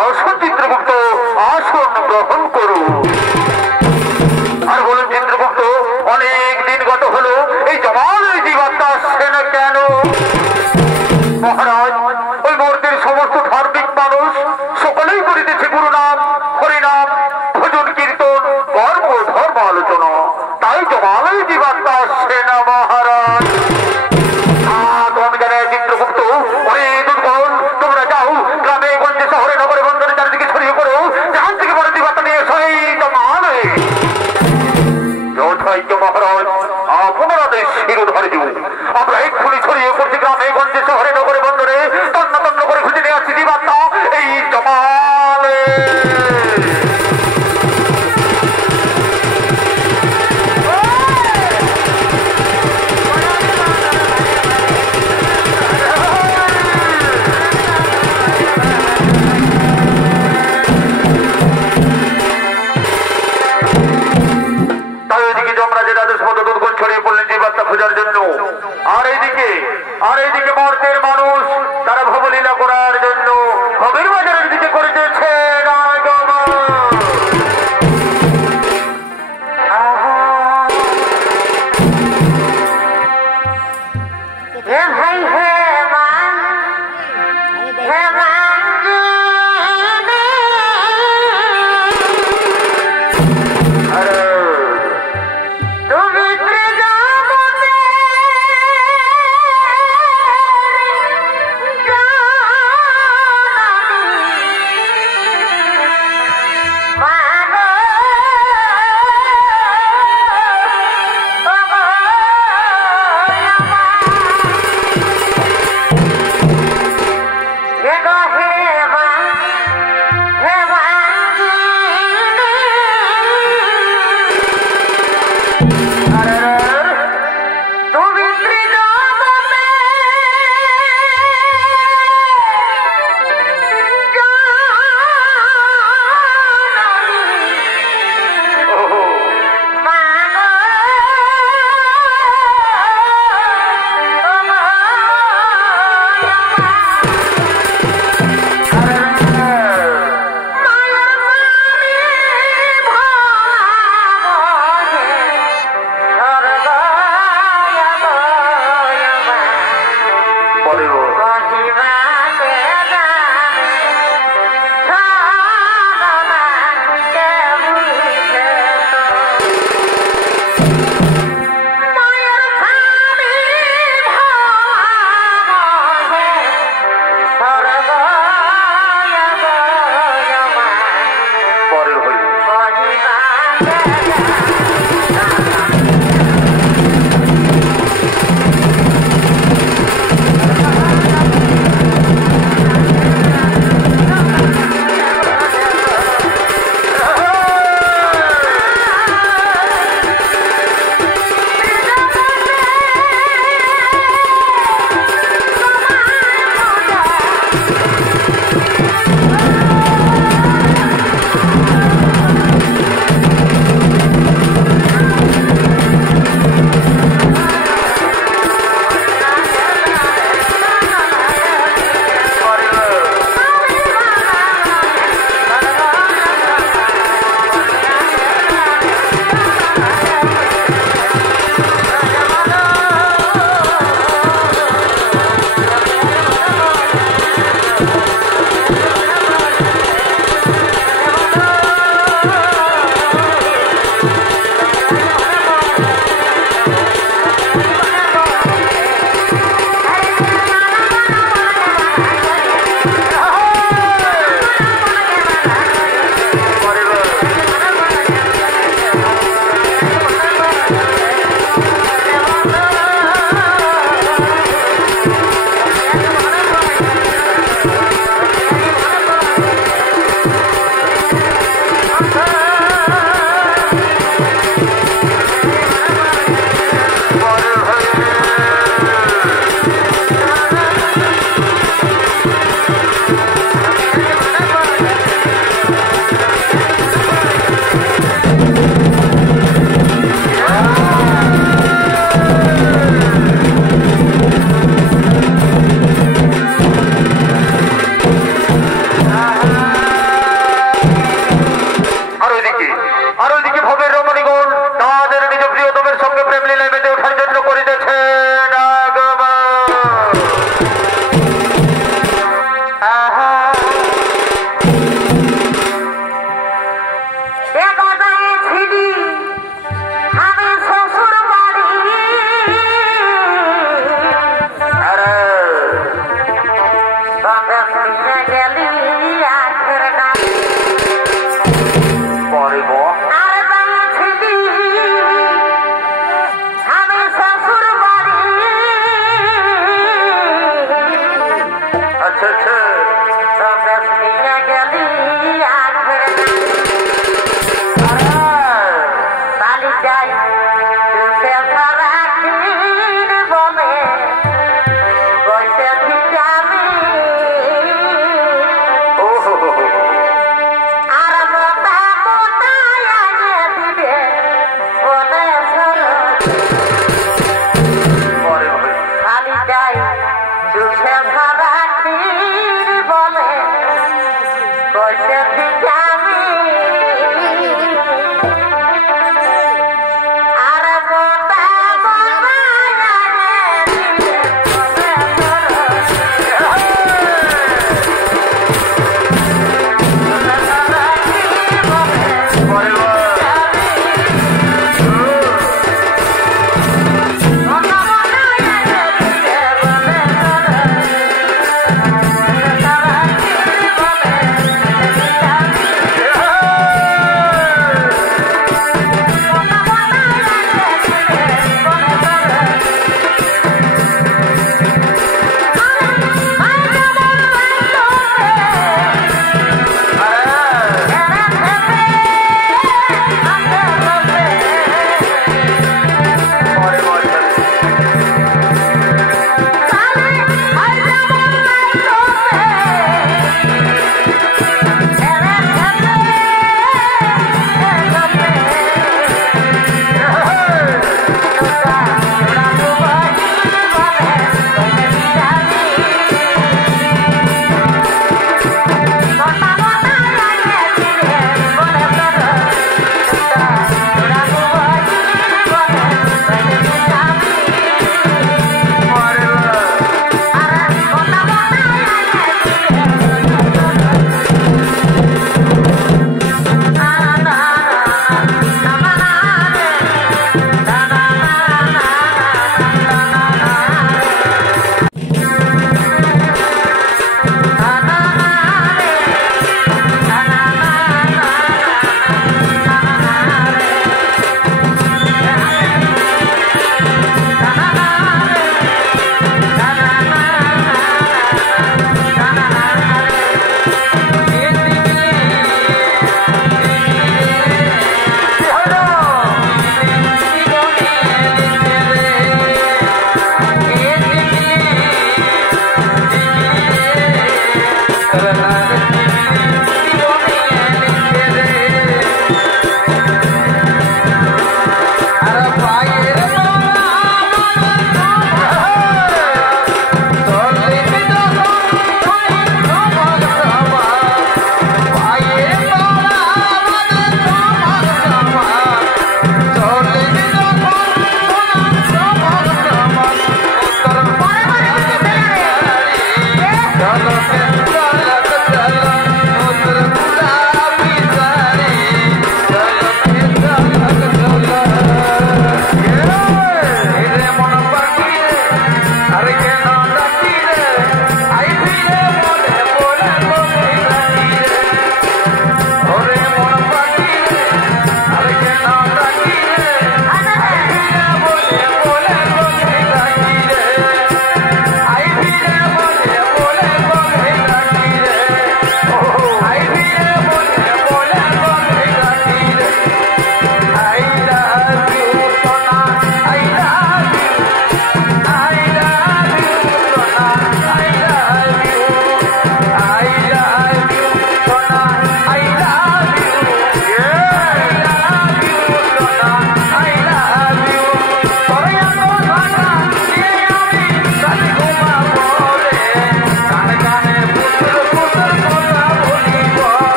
আসুন চিত্রগুপ্ত, আসুন গ্রহণ করুন। আর বলুন চিত্রগুপ্ত, অনেক দিন গত হলো, এই জমাল এই জীবাত্মা আসছে না কেন? মহারাজ, ওই মূর্তির সমস্ত ধার্মিক মানুষ সকলেই করিতেছে গুরু নাম, হরিনাম, ভজন কীর্তন, কর্ম ধর্ম আলোচনা, তাই জমাল এই জীবাত্মা আসছে না মহারাজ। আমি জানি চিত্রগুপ্ত, ওরে দুর্বল, তোমরা যাও গ্রামে গঞ্জে শহরে নগরে বন্দরে চারিদিকে ছড়িয়ে পড়ো, যেখান থেকে বড় জীবাত্মা নিয়ে এসো এই জমাল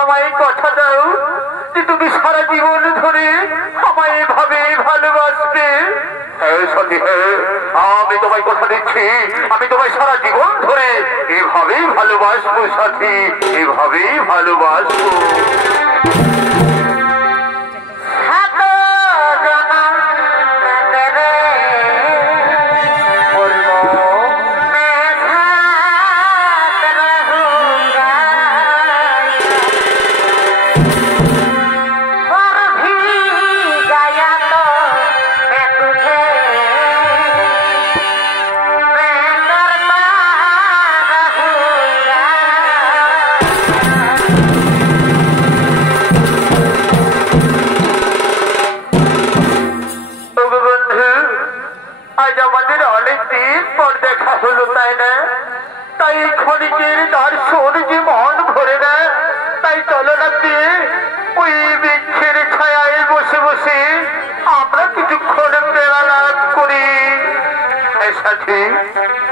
আমায় কথা দাও যে তুমি সারা জীবন ধরে আমায় এভাবে ভালোবাসবে। হ্যাঁ সত্যি, হ্যাঁ আমি তোমায় কথা দিচ্ছি, আমি তোমায় সারা জীবন ধরে এভাবেই ভালোবাসবো সাথী, এভাবেই ভালোবাসবো।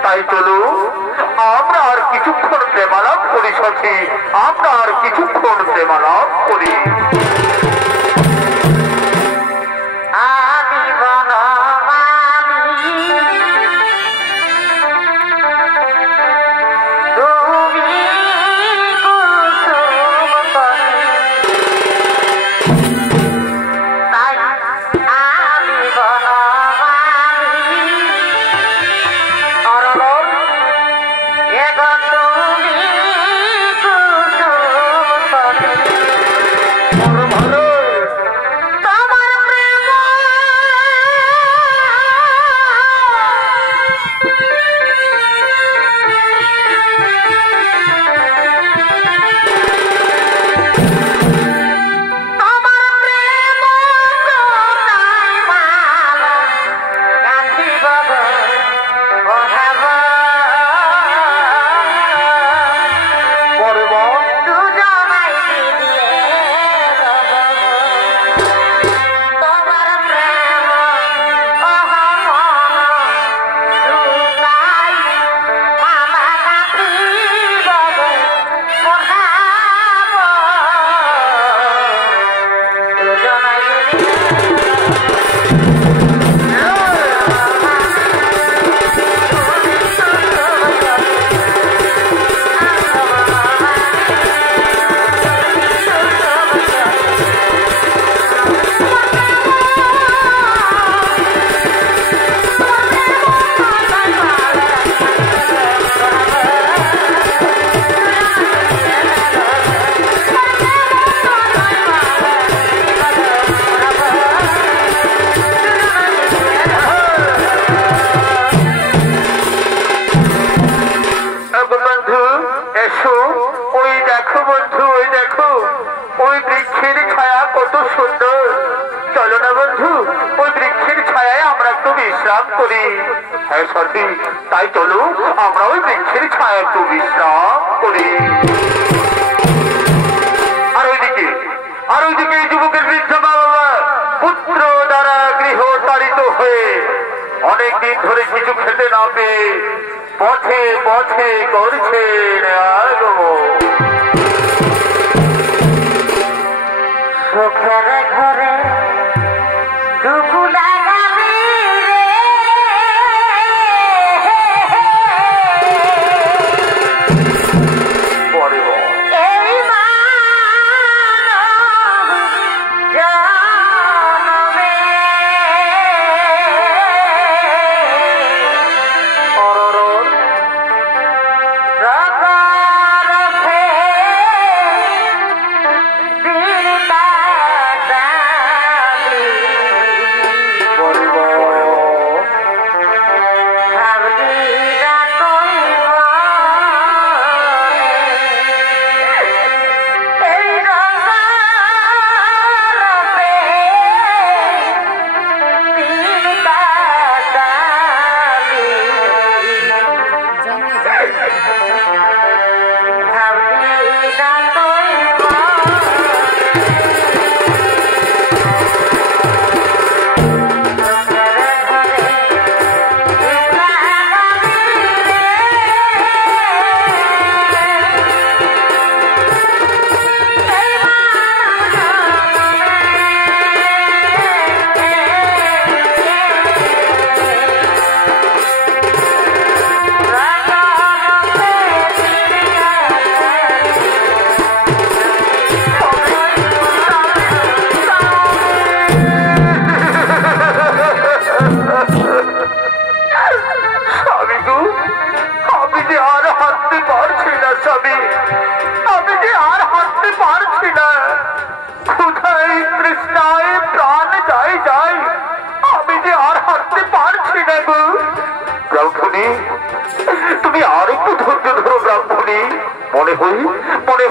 তাই চলো আমরা আর কিছুক্ষণ প্রেমালাপ করি সখী, আমরা আর কিছুক্ষণ প্রেমালাপ করি। তাই চলো আমরা ওই বৃক্ষের ছায়া একটু বিশ্রাম করি। আর ওইদিকে যুবকের বৃদ্ধ বাবা পুত্র দ্বারা গৃহ তাড়িত হয়ে অনেকদিন ধরে কিছু খেতে না পেয়ে পথে পথে করছে ঘরে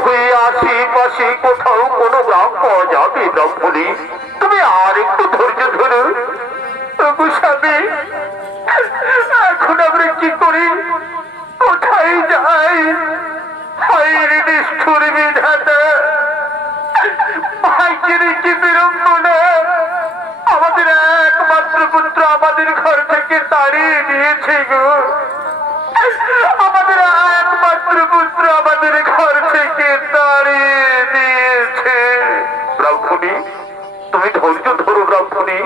হয়ে আশেপাশে কোথাও কোনো গ্রাম পাওয়া যাবে ব্রাহ্মণী? তুমি আর একটু ধৈর্য ধরো। স্বামী, এখন আমরা কি করি, কোথায় যাই? হায়রে নিষ্ঠুর বিধাতা, ভাইকে রেখে বিড়ম্ব না। আমাদের একমাত্র পুত্র আমাদের ঘর থেকে তাড়িয়ে দিয়েছে গো। আমাদের একমাত্র পুত্র আমাদের ঘর থেকে তাড়িয়ে দিয়েছে। ব্রাহ্মণী, তুমি ধৈর্য ধরো ব্রাহ্মণী,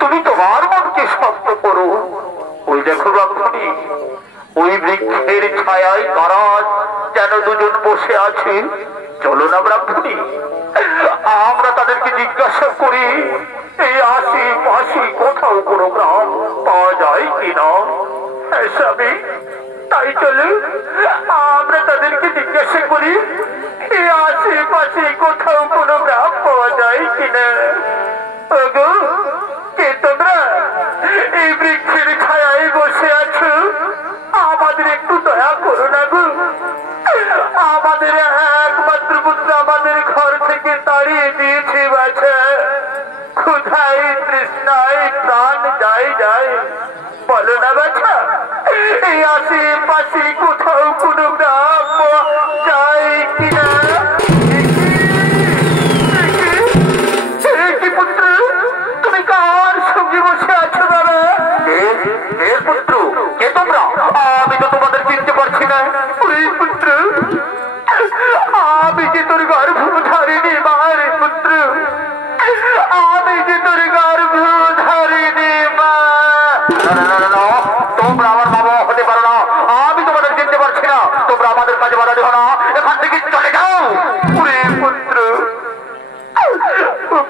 তুমি তোমার মনকে শক্ত করো। ওই দেখো ব্রাহ্মণী, ওই বৃক্ষের ছায়ায় তারা যেন দুজন বসে আছে। চলো না ব্রাহ্মণী, আমরা তাদেরকে জিজ্ঞাসা করি এই আশেপাশে কোথাও কোনো গ্রাম পাওয়া যায় কিনা। হ্যাঁ স্বামী, তাই চলো আমরা তাদেরকে জিজ্ঞাসা করি এই আশেপাশে কোথাও কোনো গ্রাম পাওয়া যায় কিনা। ওগো, কে তোমরা এই বৃক্ষের ছায়ায় বসে আছো? আমাদের একটু দয়া করো না গো। আমাদের একমাত্র পুত্র আমাদের ঘর থেকে তাড়িয়ে দিয়েছে বাছা। ক্ষুধায় তৃষ্ণায় প্রাণ যায় যায়, বলো না বাছা এই আশেপাশে কোথাও কোনো গ্রাম যায় কিনা। কি পুত্র, তুমি কার সঙ্গে বসে আছো বাবা? এর পুত্র, কে তোমরা? আমি তো তোমাদের চিনতে পারছি না। পুত্র, আমি যে তোর গর্ভধারিণী মা রে পুত্র, আমি যে তোর গর্ভধারিণী মা। তোমরা আমার বাবা হতে পারো না, আমি তোমাদের চিনতে পারছি না। তোমরা আমাদের কাছে বাধা দেবো না, এখান থেকে চলে যাও। পুত্র,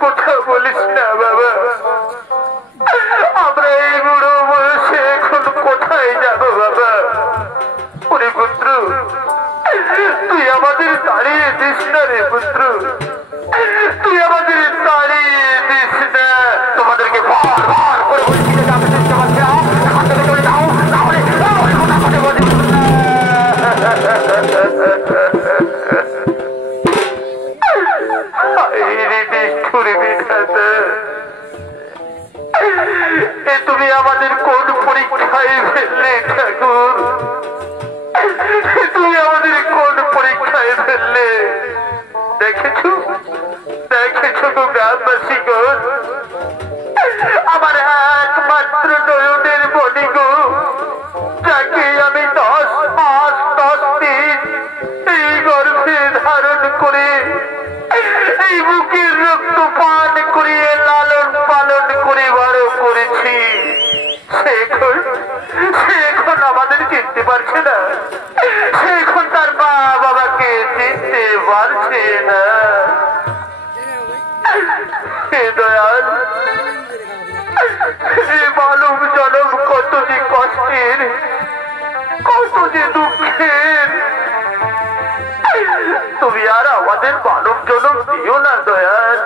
কথা বলিস না বাবা, আমরা এই বুড়ো বয়সে এখন কোথায় যাবো বাবা? ওরে পুত্র, তুই আমাদের তাড়িয়ে দিস না রে পুত্র, তুই আমাদের তাড়িয়ে দিস না। তোমাদেরকে বারবার করে বলছি যে আমি চেষ্টা করছি না, এখান থেকে চলে যাও, তাহলে কথা কথা বলিস না। তুমি আমাদের কোন পরীক্ষায় ফেললে ঠাকুর? তুমি আমাদের কোন পরীক্ষায় ফেললে? দেখেছো দেখেছো গো গ্রামবাসী গো, আমার একমাত্র নয়নের মণি গো, যাকে আমি 10 মাস 10 দিন এই গর্ভে ধারণ করে এই বুকের রক্ত পান করিয়ে লালন পালন করে বড় করেছি, সে এখন আমাদের চিনতে পারছে না। সে এখন তার মা বাবাকে চিনতে পারছে না। হে দয়াল, হে মানব জনম কত যে কষ্টের, কত যে দুঃখের। তুমি আর আমাদের মানব জনম দিও না দয়াল,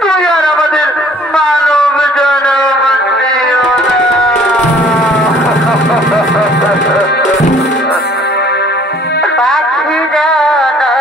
তুই আর আমাদের মানব জনম দিও না। পাখি জানা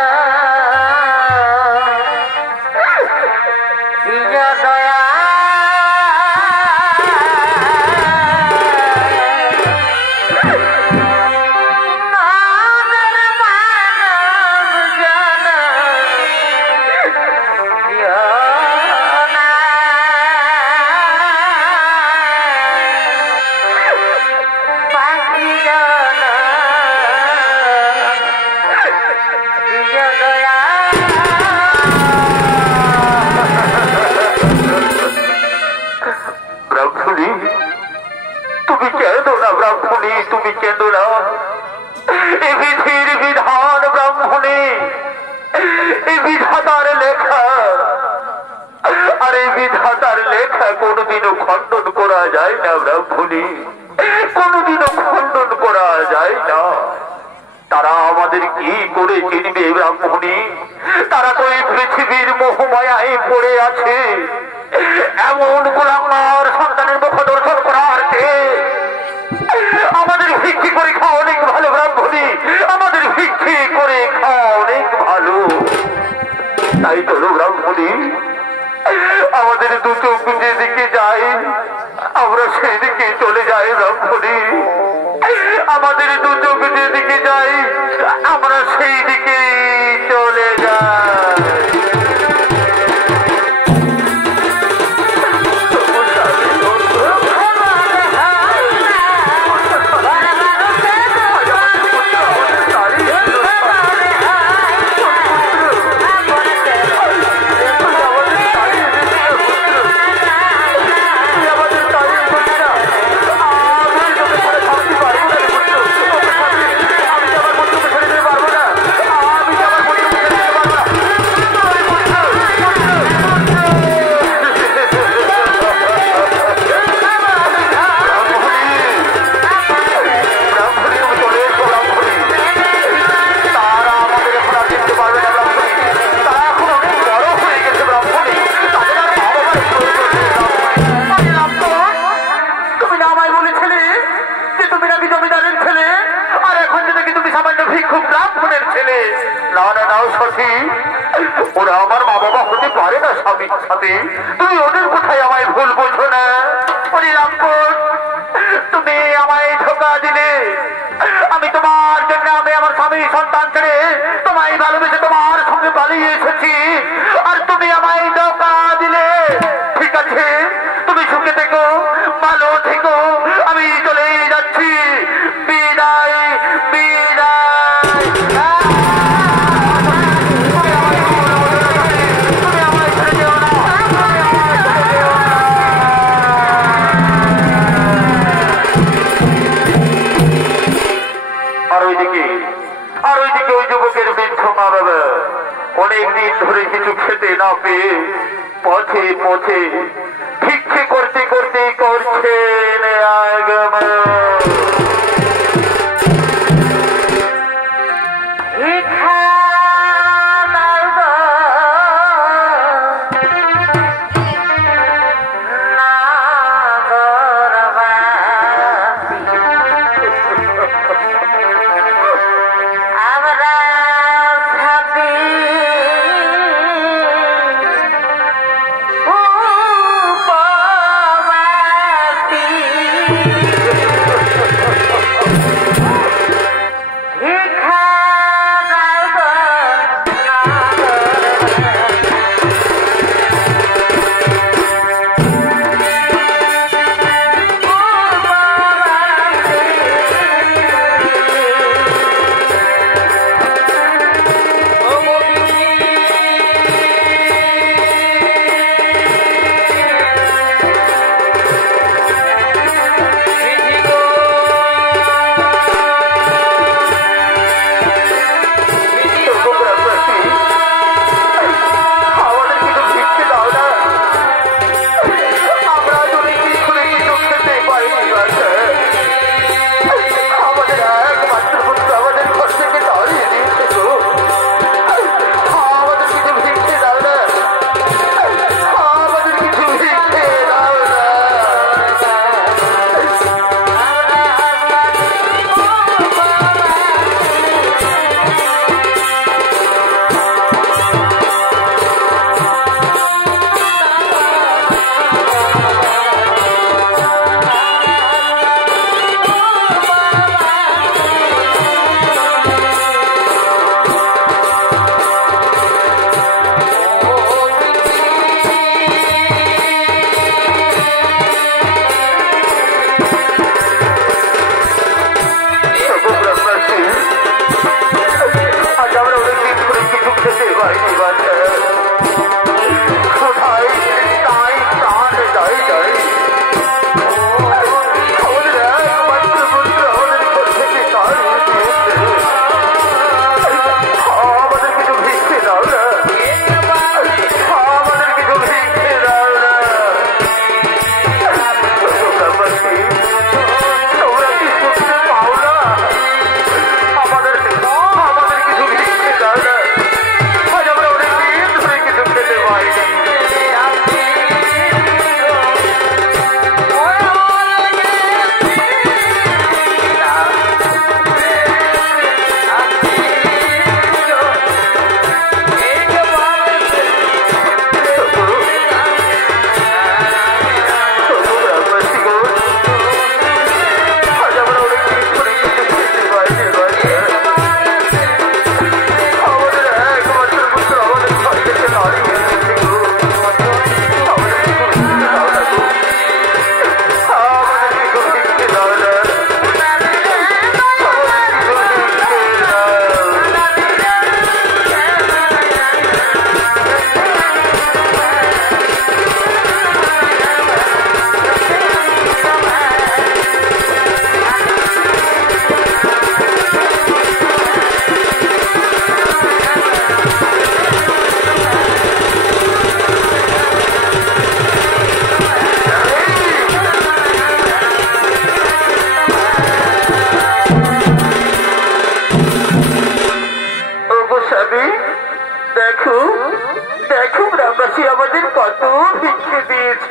দয়া ব্রাহ্মণী, তুমি কেঁদো না। এ বিধির বিধান ব্রাহ্মণী, এই বিধাতার লেখা, আর এই বিধাতার লেখা কোনদিনও খণ্ডন করা যায় না ব্রাহ্মণী, কোনদিনও খণ্ডন করা যায় না। তারা আমাদের কি করে চিনবে ব্রাহ্মণী? তারা তো এই পৃথিবীর মোহমায়ায় পড়ে আছে। এমন গোলাঙ্গার সন্তানের মুখ দর্শন করার চেয়ে আমাদের ভিক্ষি করে খাওয়া অনেক ভালো ব্রাহ্মণী, আমাদের ভিক্ষি করে খাওয়া চলো ব্রাহ্মণী, আমাদের দু চোখ যেদিকে যাই আমরা সেই দিকে চলে যাই ব্রাহ্মণী, আমাদের দু চোখ যেদিকে যাই আমরা সেই দিকে চলে যাই। ওরা আমার মা বাবা হতে পারে না স্বামীর সাথে, তুমি ওদের কোথায় আমায় ভুল বোঝো না। তুমি আমায় ধোঁকা দিলে, আমি তোমার জন্য আমি আমার স্বামী সন্তান ছেড়ে তোমায় ভালোবেসে তোমার সঙ্গে পালিয়ে এসেছি, আর তুমি আমায় ধোঁকা দিলে। ঠিক আছে, তুমি সুখে থেকো, ভালো থেকো, আমি চলে যাচ্ছি। বিদায় বিদায়। আর ওইদিকে ওই যুবকের বৃদ্ধ মা বাবা অনেকদিন ধরে কিছু খেতে না পেয়ে পথে পথে ভিক্ষে করতে করতে করছেন আগমন।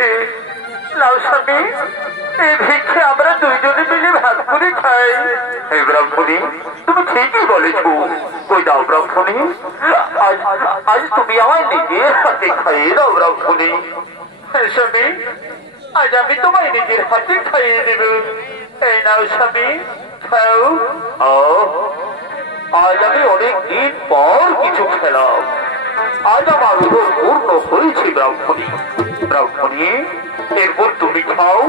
দিয়েছে। নাও স্বামী, এই ভিক্ষে আমরা দুইজনে মিলে ভাগ করে খাই। এই ব্রাহ্মণী, তুমি ঠিকই বলেছ। ওই দাও ব্রাহ্মণী, আজ তুমি আমায় নিজের হাতে খাইয়ে দাও ব্রাহ্মণী। হ্যাঁ স্বামী, আজ আমি তোমায় নিজের হাতে খাইয়ে দেব। এই নাও স্বামী, খাও। আজ আমি অনেক দিন পর কিছু খেলাম। আজ আমার উদর পূর্ণ হয়েছে ব্রাহ্মণী। ব্রাহ্মণী, এরপর তুমি খাও।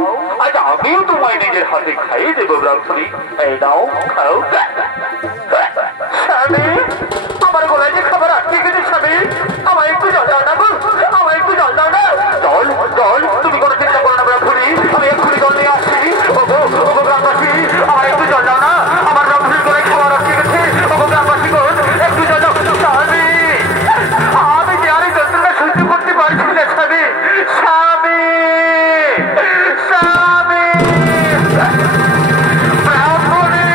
আজ আমিও তোমায় নিজের হাতে খাইয়ে দেবো ব্রাহ্মণী। এই নাও, খাও। স্বামী, আমার গলায় যে খাবার আটকে গেছে স্বামী, আমায় একটু জল দাও না, আমায় একটু জল দাও না। জল জল, তুমি কোনো চিন্তা করো না ব্রাহ্মণী, আমি এক্ষুনি জল নিয়ে আসছি। ওগো ওগো গ্রামবাসী, আমার একটু জল দাও না, আমার ব্রাহ্মণীর গলায় খাবার আটকে গেছে। ওগো গ্রামবাসী, একটু জল দাও। স্বামী, আমি যে আর এই যন্ত্রণা সহ্য করতে পারছি না স্বামী। স্বামী, স্বামী, ব্রাহ্মণী।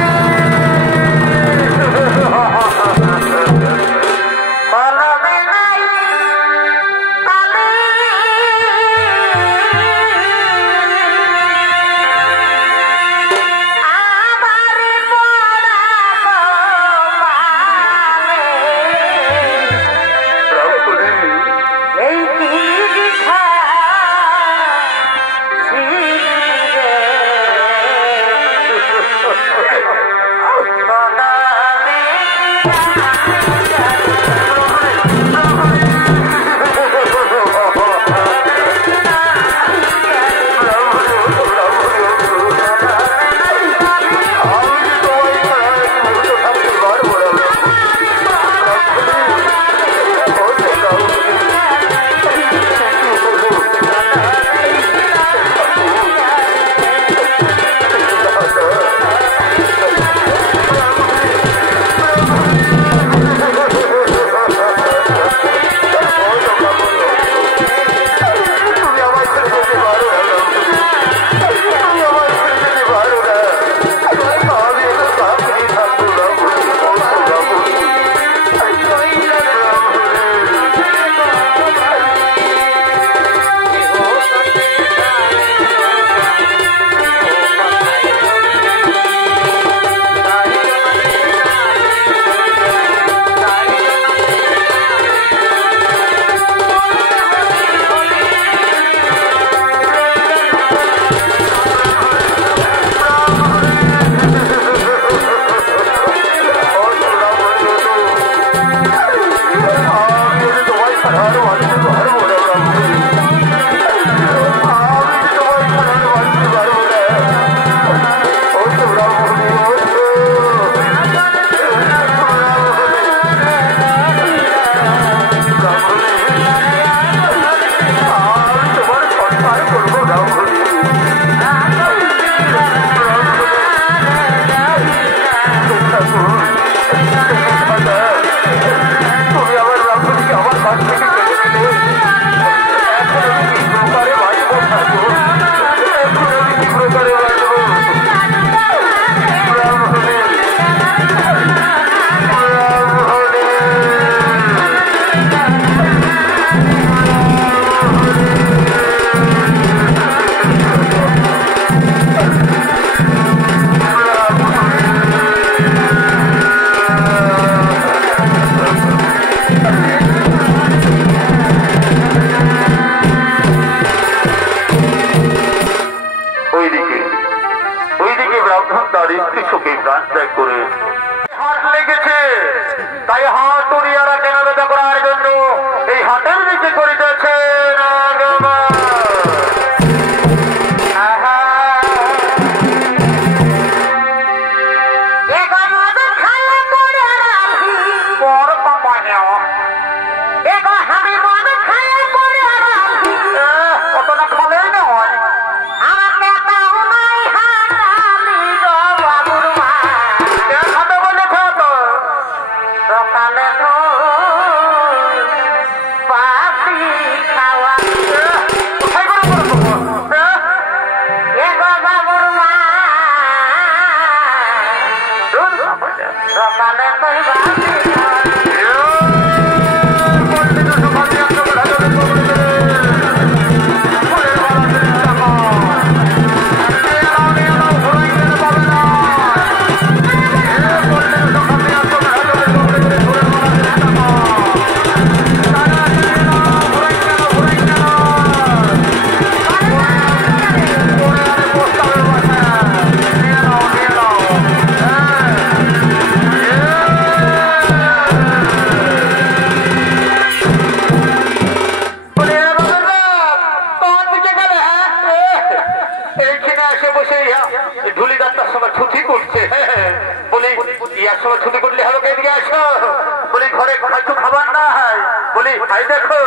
ভাই দেখো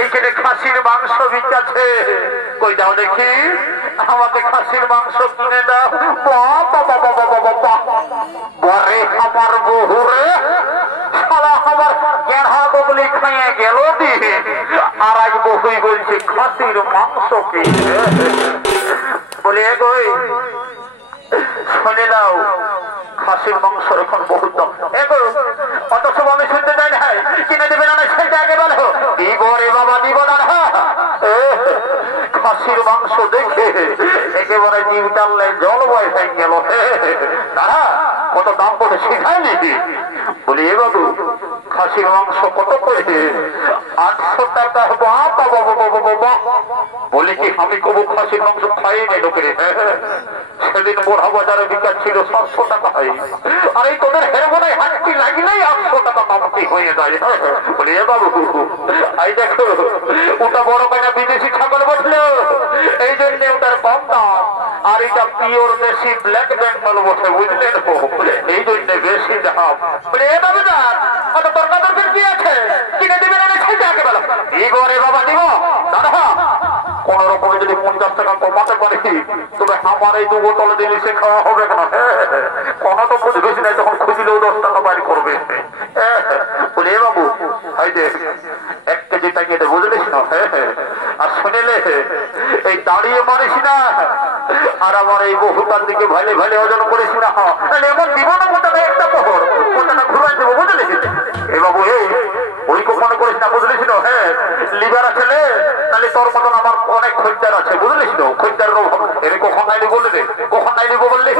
এইখানে খাসির মাংস বিকাছে, কই দাও দেখি আমাকে খাসির মাংস কিনে দাও। বরে আমার বহুরে শালা আমার গেঁড়া বগলি খাইয়ে গেল দিয়ে আর আজ বহুই বলছে খাসির মাংস কিনে। বলি এগোই শুনে নাও খাসির মাংসর এখন বহুত দাম। এগো অত সব আমি শুনতে চাই না, কিনে দেবে না সেটা আগে বলো। দিব রে বাবা দিব না। খাসির মাংস দেখে একেবারে জিভ টানলে জল বয় হয়ে গেল। দাদা কত দাম পড়ে শিখায়নি? বলি এ বাবু খাসির মাংস কত করে? 800 টাকা। বাবা বাবা বাবা বলি কি আমি কবু খাসির মাংস খাইনি লোকের। সেদিন বোড়া বাজারে বিকাশ ছিল 700 টাকা। আর এই তোদের হেরমনে হাঁটতি লাগিলেই 800 টাকা দামটি হয়ে যায়। বলি এ বাবু এই দেখো ওটা বড় কয়না বিদেশি ছাগল বসলো, এই জন্য ওটার কম দাম। আর এটা পিওর দেশি ব্ল্যাক বেঙ্গল বসে বুঝলেন, এই জন্য বেশি দাম। বলি এ বাবু দার অত তর্কাতর্কের কি আছে? কিনে দিবেন না সেটা আগে বলো। দিব রে বাবা দিব। দাদা কোন রকমে যদি 50 টাকা কমাতে পারি তবে আমার এই 2 বোতল দিলে সে খাওয়া হবে না। কোনো তো বুঝবেছি না, তখন খুঁজলেও 10 টাকা বাড়ি করবে। বলি এ বাবু এই যে 1 কেজি টাকা বুঝলিস না। আর শুনেলে এই দাঁড়িয়ে মারিস না, আর আমার এই বহুটার দিকে ভালে ভালে ওজন করিস না। এমন দিব না মোটাটা একটা পহর মোটাটা ঘুরাই দেবো বুঝলিস। এ বাবু ওই কখনো করিস না বুঝলিস না। লিভার আছে তাহলে তোর মতন আমার অনেক খরিদ্দার আছে বুঝলিস তো। খরিদ্দার এর কখন নাই বলে দে, কখন নাই দিব বললে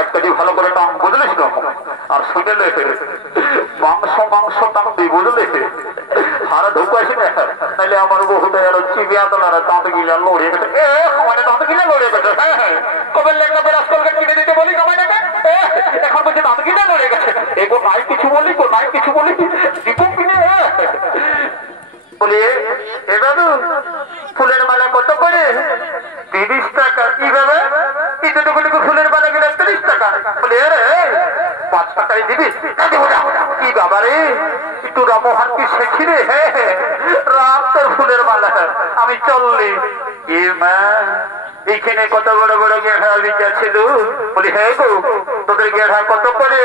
1 কেজি ভালো করে টান বুঝলিস না। আর শুনেলে মাংস মাংস টান দিই বুঝলে। আর ঢুকাইছি না তাহলে আমার বহুটা আরো চিবিয়া তোলার দাঁত গিলা লড়ে গেছে। আমাদের দাঁত গিলা লড়ে গেছে। কবে লেখা বেরাস কলকে কিনে দিতে বলি কামাইটাকে, এখন বলছে দাঁত গিলা লড়ে গেছে। এগো নাই কিছু বলি গো নাই কিছু বলি দিব কিনে। বলি এ দাদু ফুলের মালা কত করে? 30 টাকা। কি ভাবে এতটুকু ফুলের মালা গেলে 30 টাকা? বলি রে 5 টাকায় দিবি? কি বাবা রে একটু রামহান কি শেখি রে। রাম তোর ফুলের মালা আমি চললি। এ মা এইখানে কত বড় বড় গেঁড়া বিচা ছিল। বলি হ্যাঁ গো তোদের গেঁড়া কত করে?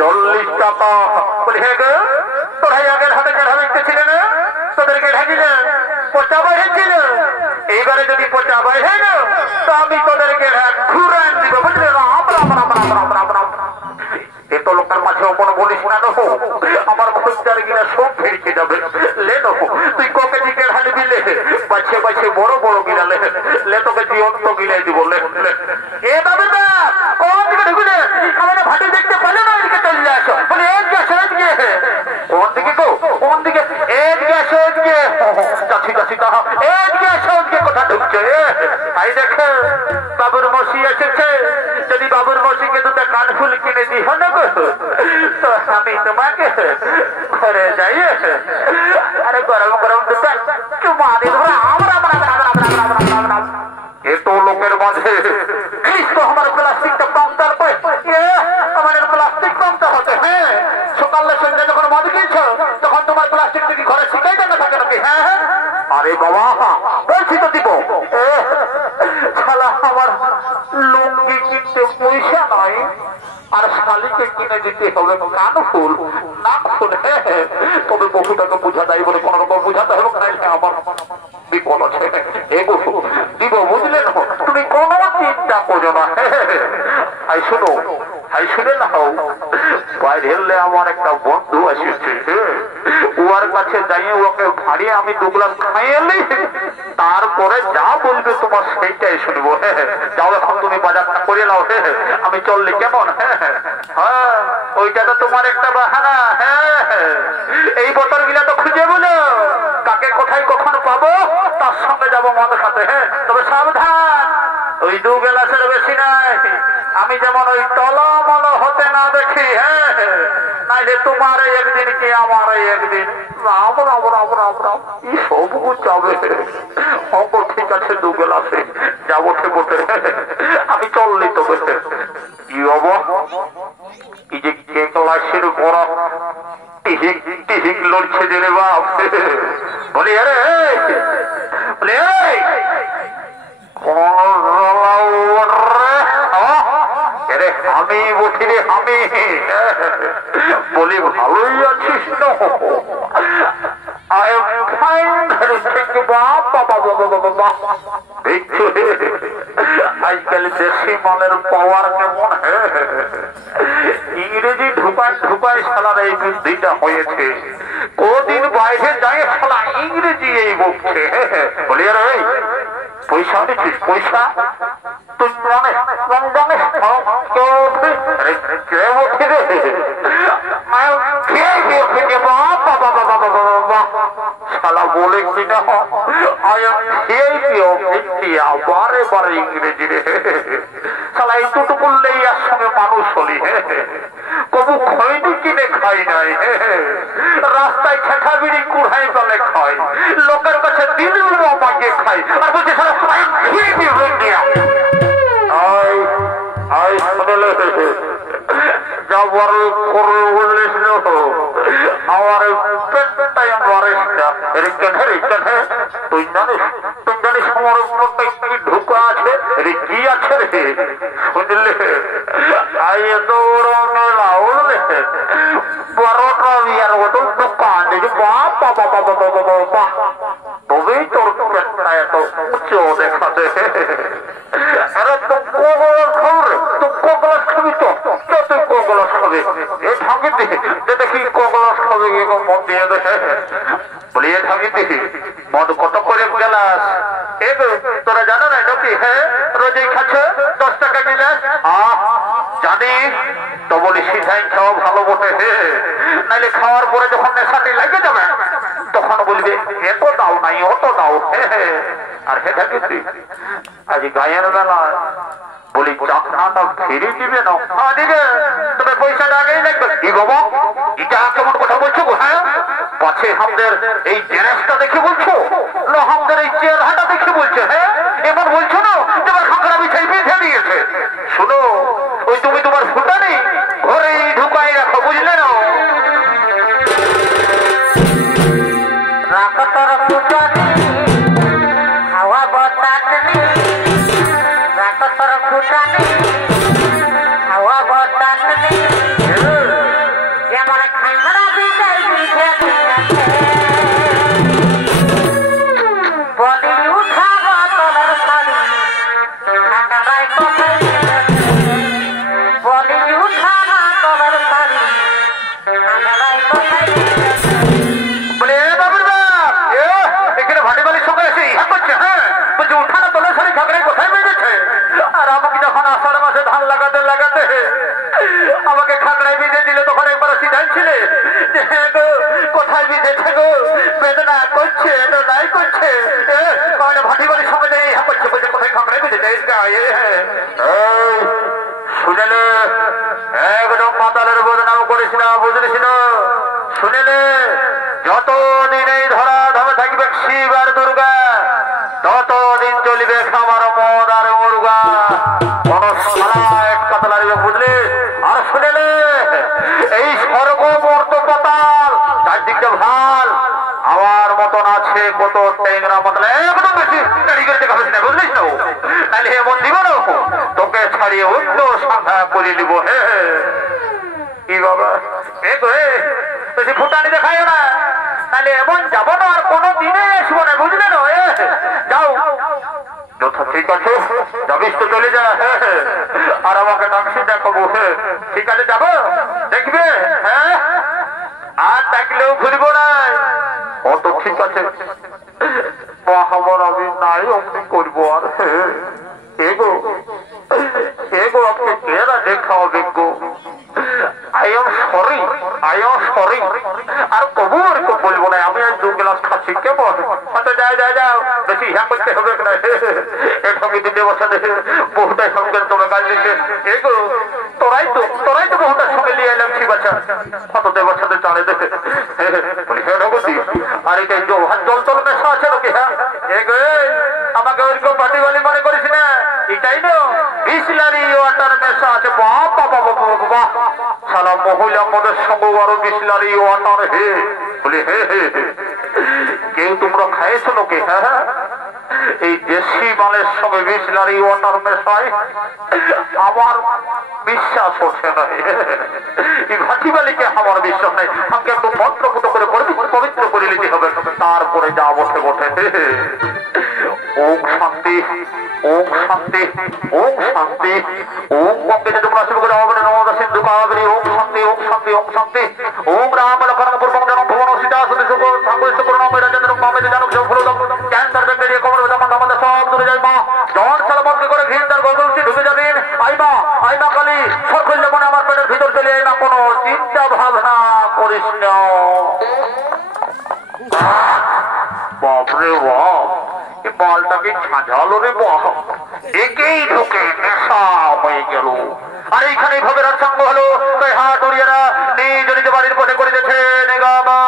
40 টাকা। বলি হ্যাঁ গো তোরা আগের হাতে গেঁড়া বিকতেছিল না? তোদের গেঁড়া দিলে 50 হয়েছিল। এইবারে যদি 50 হয় না তো আমি তোদের গেঁড়া ঘুরান দিব বুঝলে। রাম রাম রাম রাম রাম রাম রাম। এত লোকের মাঝেও কোনো বলিস না নেবো, আমার খোঁজার গিলা সব ফেরিকে যাবে। লে নেবো তুই ক কেজি গেঁড়া নিবি লে, বাছে বাছে বড় বড় গিলা লে তোকে জীবন্ত গিলাই দিব। এ বাবু দা কোন দিকে ঢুকলে আমার ভাটি দেখতে পারলে না? এদিকে চলে আসো। বলে এদিকে আসো এদিকে। কোন দিকে গো? কোন দিকে? এদিকে আসো এদিকে। যাচ্ছি যাচ্ছি তাহা এদিকে আসো এদিকে। কোথা ঢুকছে? তাই দেখে বাবুর মশি এসেছে। যদি বাবুর মশিকে 2টা কানফুল কিনে দিও না গো তো আমি তোমাকে ঘরে যাই আরে গরম গরম 2টা চুমা দিব। এত লোকের মাঝে আমার প্লাস্টিকটা পাম্পটার আমার প্লাস্টিক পাম্পটা হতে। হ্যাঁ সকালে সন্ধ্যে যখন মদ কিনছো তখন তোমার প্লাস্টিক থেকে ঘরে শিখাই দেবে থাকে নাকি? হ্যাঁ আরে বাবা বলছি তো দিব। শালা আমার লুঙ্গি কিনতে পয়সা নয় আর শালিকে কিনে দিতে হবে কানফুল নাক ফুল। তবে বহুটাকে বুঝা দেয় বলে কোন রকম বুঝাতে হবে না আমার বিপদ আছে। এগো দিব বুঝলে না, তুমি কোন চিন্তা করো না। হাই শুনো হাই শুনে না বাইরে হেললে আমার একটা বন্ধু আসছে। ওর কাছে যাইয়ে ওকে ভাড়িয়ে আমি 2 গ্লাস খাইয়ে তারপরে যা বলবে তোমার সেইটাই শুনবো। যাও এখন তুমি বাজারটা করে নাও। আমি চললি কেমন? হ্যাঁ ওইটা তো তোমার একটা বাহানা। হ্যাঁ এই বোতল গিলা তো খুঁজে বলো কাকে কোথায় কখন পাবো তার সঙ্গে যাবো মদ খাতে। তবে সাবধান ওই 2 গ্লাসের বেশি নাই। আমি যেমন ওই টলমল হতে না দেখি। হ্যাঁ নাইলে তোমার একদিন কি আমার একদিন। রাম রাম রাম রাম রাম সবু যাবে। অঙ্ক ঠিক আছে 2 গ্লাসে যাবো বটে। আমি চললি তবে কি হবো? এই যে ক্লাসের বড় টিহিক টিহিক লড়ছে যে রে বাপ। বলি আরে বলি আমি বসি রে আমি বলি ভালোই আছিস না? আজকাল দেশি মালের পাওয়ার কেমন, ইংরেজি ঢুকায় ঢুকায় শালার এই বুদ্ধিটা হয়েছে। কদিন বাইরে যায় শালা ইংরেজি এই বলছে। বলি আরে পয়সা দিচ্ছিস? পয়সা তুই জানিস শালা বলে কিনা বারে বারে ইংরেজি রে শালা এইটুকু বললেই আর সঙ্গে মানুষ হলি। কবু খয়নি কিনে খাই নাই, রাস্তায় ঠেকা বিড়ি কুড়াই গলে খাই, লোকের কাছে দিন মাগিয়ে খাই, আর বলছে যা বড় করল বললিস আমার পেটটাই মারিস না। তুই জানিস আমার কি ঢুকা আছে রে? কি আছে রে? শুনলে বারোটা বিয়ার মতো দোকান তবেই তোর পেটটা এত উঁচু দেখাতে। আরে তো কোগলাস খাবে, তো কোগলাস খাবি তো তুই কোগলাস খাবে। এ ঠাকি দেখি কোগলাস খাবে মন দিয়ে দেখে। বলি এ ঠাকি মদ কত করে গেলাস? তোরা জানো না নাকি? হ্যাঁ রোজই খাচ্ছে 10 টাকা গিলাস। জানি তো বলি সিধাই খাওয়া ভালো বটে, নাইলে খাওয়ার পরে যখন নেশাটি লাগে যাবে তখন বলবে এত দাও নাই অত দাও। আর হে থাকি আজ গায়ের বেলা বলি চাকরাটা ফিরে দিবে না? দিবে, তবে পয়সাটা আগেই লাগবে। কি বাবা এটা কেমন কথা বলছো? হ্যাঁ পাছে আমাদের এই জেনেসটা দেখে বলছো না আমাদের এই চেহারাটা দেখে বলছো? হ্যাঁ এবার বলছো না তোমার খাঁকড়া বিছাই বেঁধে দিয়েছে। শুনো ওই তুমি তোমার ফুটানি ঘরেই ঢুকাই রাখো, বুঝলে না? রাখো তোর ফুটানি হাওয়া বতানি, রাখো তোর ফুটানি হাওয়া বতানি, যেমন খাঁকড়া বিছাই বেঁধে দিয়েছে। বলি উঠাবো তোর শাড়ি খাঁকড়ায় কোথায়, বলি উঠাবো তোর শাড়ি খাঁকড়ায় কোথায়। বলে বাবুর বাপ এখানে ভাটি বাড়ির সঙ্গে এসে ইহা করছে। হ্যাঁ বলছে উঠানো তোলার শাড়ি খাঁকড়ায় কোথায় বেঁধেছে? আর আমাকে যখন আষাঢ় মাসে ধান লাগাতে লাগাতে আমাকে খাঁকড়ায় বেঁধে দিলে তখন একবার সিদ্ধান্ত ছিলে যে কোথায় বেঁধেছে গো, বেদনা করছে তো নাই করছে। ভাটি বাড়ির সঙ্গে ইহা করছে, বলছে কোথায় খাঁকড়ায় বেঁধেছে। শুনেলে একদম মাতালের বদনাম করিস না, বুঝলিস না? শুনেলে যতদিন এই ধরা ধামে থাকবে শিব আর দুর্গা, ততদিন চলবে খামার মদ আর মুরগা, কোন সালায় কাতলারি, বুঝলি? আর শুনেলে এই স্বর্গ মর্ত পাতাল চারদিকে ভাল আমার মতন আছে কত টেংরা মতলে একদম বেশি গাড়ি করে দেখা না, বুঝলিস না? তাহলে এমন দিব না তোকে ছাড়িয়ে অন্য সংখ্যা করে দিব। কি বাবা বেশি ফুটানি দেখায় না, তাহলে এমন যাবো না আর কোনো দিনে আসবো না, বুঝলে না? যাও ঠিক আছে যাবিস তো চলে যা, আর আমাকে ডাকছি দেখাবো। ঠিক আছে যাবো, দেখবে? হ্যাঁ আর ডাকলেও ঘুরবো না। অত ঠিক আছে আমি নাই অমনি করবো। আর এগো এগো আপনি কেরা দেখাবে গো? I am sorry আর কবু আর বলবো না। আমি আজ 2 গ্লাস খাচ্ছি, কেমন? হয়তো যাও বেশি ইহা করতে হবে না। এসঙ্গে দিতে বসাতে বহুটার সঙ্গে তোমার কাজ দিচ্ছে। এগো তোরাই তো বহুটার সঙ্গে নিয়ে এলাম। ঠিক আছে কত দেবার সাথে চালে দেখে বলি হ্যাঁ নগদি। আর এটা জল তল নেশা আছে নাকি? হ্যাঁ এগো আমাকে ওইরকম পাটি বালি মনে করিস না, এটাই না বিসলারি ওয়াটার নেশা আছে। বাবা শালা মহিলা মদের সঙ্গে আরো বিসলারি ওয়াটার হে বলি হে হে কেউ তোমরা খাইছো নাকি? হ্যাঁ এই দেশি মালের সঙ্গে বিসলারি ওয়াটার মেশায় আমার বিশ্বাস হচ্ছে না। এই ঘাটি বালিকে আমার বিশ্বাস নাই। আমাকে একটু মন্ত্রপুত করে পবিত্র করে নিতে হবে, তারপরে যা বসে বসে ওম শান্তি ওম শান্তি ওম শান্তি ওম বঙ্গে তোমরা শুরু করে হবে নমঃ সিন্ধু কাবেরী ওম শান্তি ওম শান্তি ওম শান্তি ওম রাম লক্ষ্মণ পূর্বং জনম ভুবন সীতা সুদেশ সংঘর্ষ করুণা মেরাজেন্দ্র মামেদ জানক জনফলদম ক্যান্সার ব্যাকটেরিয়া কমর বেদমান আমাদের সব দূরে যায় মা। জন সালমনকে করে ঘিন্দার গগলটি ঢুকে যাবেন। আইমা আইমা কালী সরকল যেমন আমার পেটের ভিতর চলে না কোনো চিন্তা ভাবনা করিস না। বাপরে বাপ এই বালটাকে ঝাঁঝালো রে বাপ, একেই ঢুকে নেশা হয়ে গেল। আর এইখানে এইভাবে রাজসঙ্গ হলো। তাই হাত উড়িয়েরা নিজ নিজ বাড়ির পথে করে দিয়েছে নেগামা।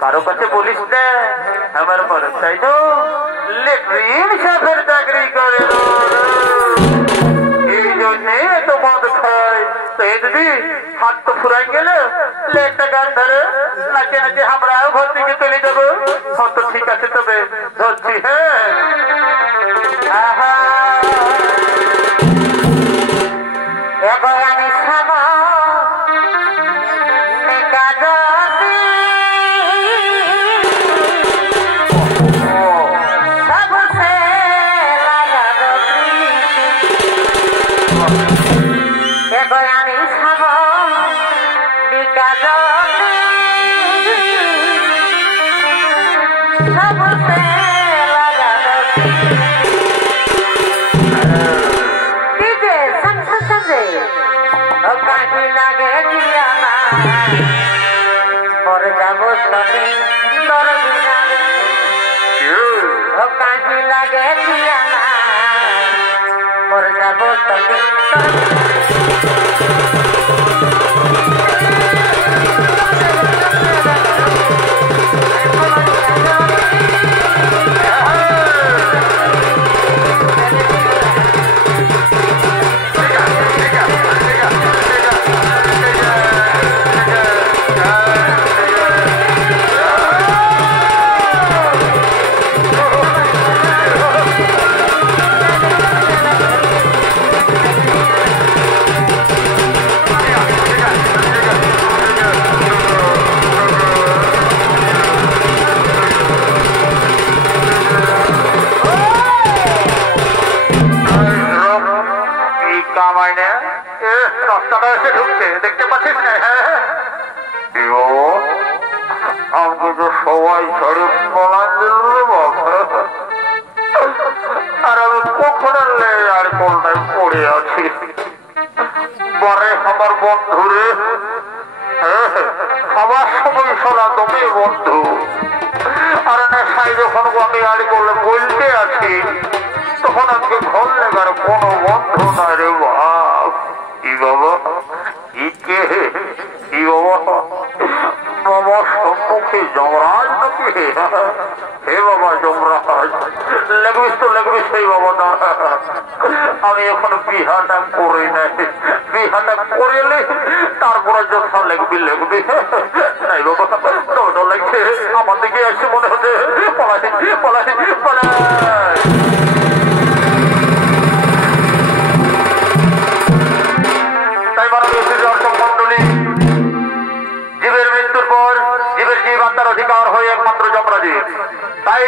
কারো কাছে বলিস না আমার মনে চাই লেট্রিন সাফের চাকরি করে এই জন্যে তো মদ খায়। তো এই দিদি হাত তো ফুরাই গেল, লেটটা গান ধরে নাচে নাচে আমরাও ঘর থেকে চলে যাবো। তো ঠিক আছে তবে ধরছি। হ্যাঁ এবার আমি সাবা দেখতে পাচ্ছিস না? আমাকে তো সবাই ছেড়ে পলান দিল রে বাবা। আর আমি কখন আর কোনটায় পড়ে আছি। পরে আমার বন্ধুরে খাবার সময় শোনা তুমি বন্ধু। আর নেশাই যখন আমি আর করলে বলতে আছি তখন আমাকে ঘর লেগার কোনো বন্ধু না রে বাপ। কি বাবা কে কি বাবা বাবা সম্মুখে যমরাজ নাকি? হে বাবা যমরাজ লেগবিস তো লেগবিস সেই বাবা না। আমি এখন বিহাটা করি নাই, বিহাটা করিলে তারপরে যখন লেগবি লেগবি নাই বাবা। তো লাগছে আমার দিকে এসে মনে হচ্ছে পলাই পলাই পলাই। তাই মাননীয় দর্শক মন্ডলী, জীবের মৃত্যুর পর জীবের জীব আত্মার অধিকার হয়ে একমাত্র যমরাজের। তাই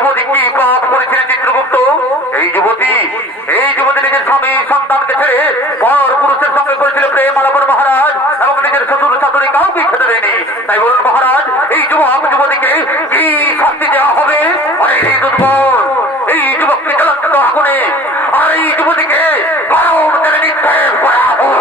যুবতী কি পাপ করেছিলেন চিত্রগুপ্ত? এই যুবতী নিজের স্বামী সন্তানকে ছেড়ে পর পুরুষের সঙ্গে করেছিল প্রেম আলাপন মহারাজ, এবং নিজের শ্বশুর শাশুড়ি কাউকে খেতে দেয়নি। তাই বলুন মহারাজ, এই যুবতীকে কি শাস্তি দেওয়া হবে? এই দুর্বল এই যুবককে জ্বলন্ত আগুনে আর এই যুবতীকে গরম তেলে নিক্ষেপ করা হোক।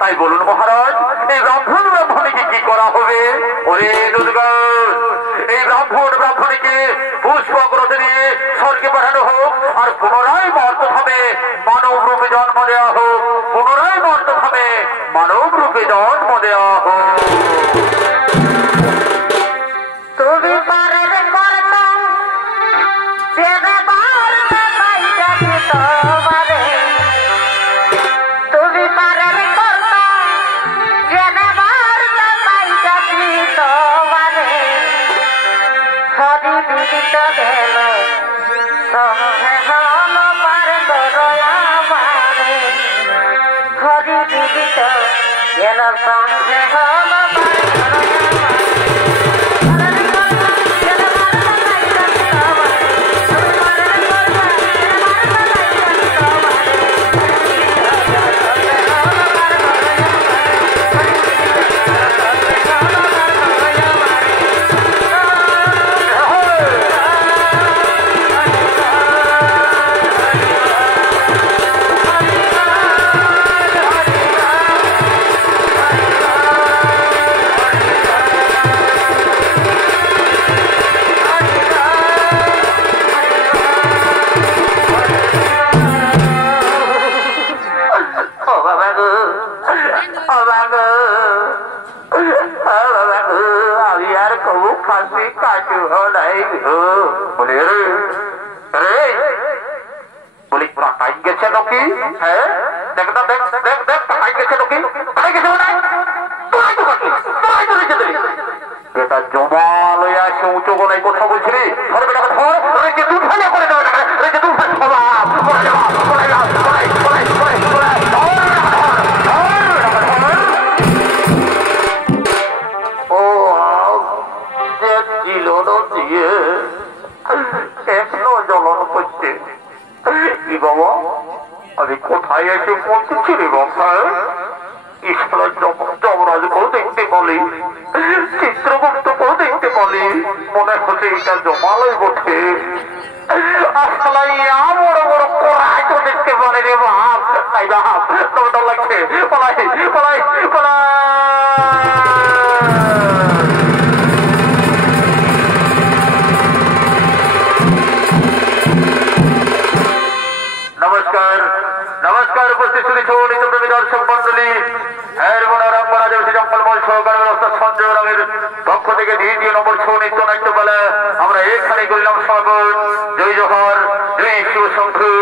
তাই বলুন মহারাজ, এই ব্রাহ্মণীকে কি করা হবে? ওরে দুর্গত, এই ব্রাহ্মণীকে পুষ্পগ্রথ দিয়ে স্বর্গে পাঠানো হোক, আর পুনরায় মর্তভাবে মানব রূপে জন্ম দেওয়া হোক, পুনরায় মর্তভাবে মানব রূপে জন্ম দেওয়া হোক। কথা বলছিলি বাবা, আমি কোথায় এসে পৌঁছেছি রে বাবা? ঈশ্বরের যমরাজকেও দেখতে পালি, চিত্রগুপ্তকেও দেখতে পালি, মনে হচ্ছে এটা জমালয় বটে। আসলে বড় বড় কোরাই তো দেখতে পারে রে বাপ। তাই বাপ তোমার লাগছে, পলাই পলাই পলাই। নমস্কার নমস্কার, উপস্থিত শুনেছ নিত্যপ্রেমী দর্শক মন্ডলী, পক্ষ থেকে 2য় নম্বর ছৌ নৃত্য নাট্যপালা আমরা এখানে করলাম স্বাগত। জয় জোহর, জয় শিব শঙ্কু।